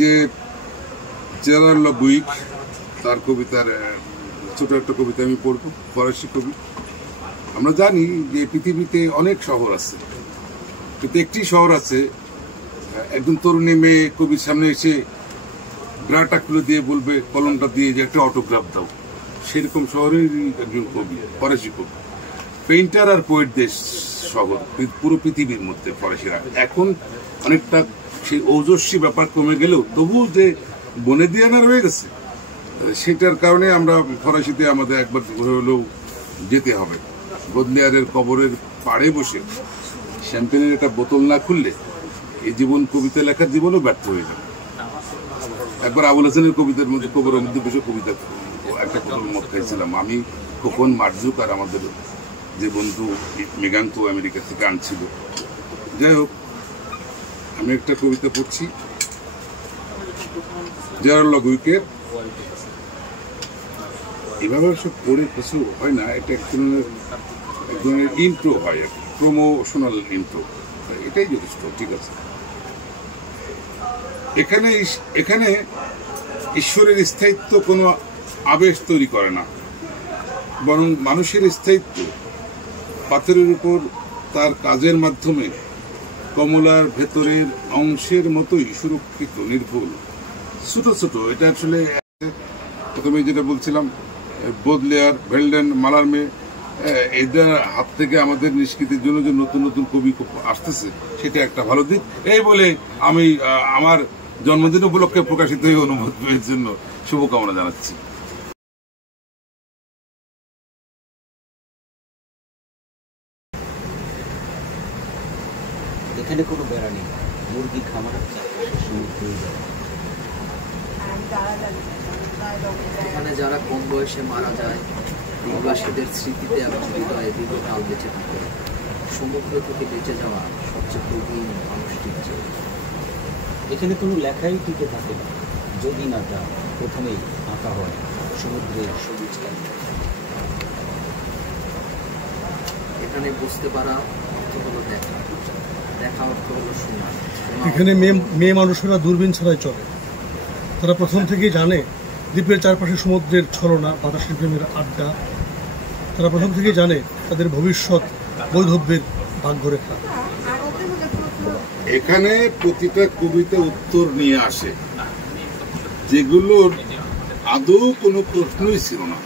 যে Gerard Luke তার কবিতার ছোট একটা কবিতা আমি পড়ব। ফরাসি কবি। আমরা জানি যে পৃথিবীতে অনেক শহর আছে, কিন্তু একটি শহর আছে একজন তরুণী মেয়ে কবির সামনে এসে গ্রাটা খুলে দিয়ে বলবে কলমটা দিয়ে যে একটা অটোগ্রাফ দাও। সেরকম শহরেরই একজন কবি, ফরাসি কবি, পেইন্টার আর পোয়েটদের শহর পুরো পৃথিবীর মধ্যে ফরাসিরা। এখন অনেকটা সেই ওজস্বী ব্যাপার কমে গেলেও তবু যে বনে দিয়ানা রয়ে গেছে, সেটার কারণে আমরা ফরাসিতে আমাদের একবার হলেও যেতে হবে। বদলিয়ারের কবরের পাড়ে বসে শ্যাম্পেনের একটা বোতল না খুললে এই জীবন কবিতা লেখার জীবনও ব্যর্থ হয়ে যাবে। একবার আবুল হাসানের কবিতার মধ্যে কবরের মধ্যে বসে কবিতা একটা বোতল মত খাইছিলাম আমি, খোকন, মার্জুক আর আমাদের যে বন্ধু মেঘাঙ্ক আমেরিকা থেকে আনছিল। যাই হোক, আমি একটা কবিতা পড়ছি জেরার্ড লুইকের। এভাবে সব পড়ে কিছু হয় না, এটা এক ধরনের ইন্ট্রো হয়, আর প্রমোশনাল ইন্ট্রো, এটাই যথেষ্ট। ঠিক আছে। এখানে ঈশ্বরের স্থায়িত্ব কোনো আবেশ তৈরি করে না, বরং মানুষের স্থায়িত্ব পাথরের উপর তার কাজের মাধ্যমে কমলার ভেতরের অংশের মতোই সুরক্ষিত, নির্ভুল, ছোট ছোট। এটা আসলে প্রথমে যেটা বলছিলাম, বদলিয়ার, ভেল্ডেন, মালারমে, এদের হাত থেকে আমাদের নিষ্কৃতির জন্য যে নতুন নতুন কবি আসতেছে, সেটা একটা ভালো দিক। এই বলে আমি আমার জন্মদিন উপলক্ষে প্রকাশিত এই অনুভূতির জন্য শুভকামনা জানাচ্ছি। এখানে কোনো বেড়া নেই, মুরগি খামার এখানে যারা কম বয়সে মারা যায়, প্রবাসীদের স্মৃতিতে এবং হৃদয়ে দীর্ঘকাল বেঁচে থাকে। সমুদ্র থেকে বেঁচে যাওয়া সবচেয়ে প্রবীণ মানুষটির চেয়ে। এখানে কোনো লেখাই টিকে থাকে না যদি না তা প্রথমেই আঁকা হয় সমুদ্রের সবুজ কালি। এখানে বুঝতে পারা অর্থ হলো দেখা, দেখা অর্থ হলো শোনা। এখানে মেয়ে মানুষেরা দূরবীন ছাড়াই চলে। তারা প্রথম থেকেই জানে দ্বীপের চারপাশে সমুদ্রের ছলনা, বাতাসের প্রেমের আড্ডা। তারা প্রথম থেকেই জানে তাদের ভবিষ্যৎ বৈধব্যের ভাগ্যরেখা। এখানে প্রতিটা কবিতা উত্তর নিয়ে আসে, যেগুলোর আদৌ কোনো প্রশ্নই ছিল না।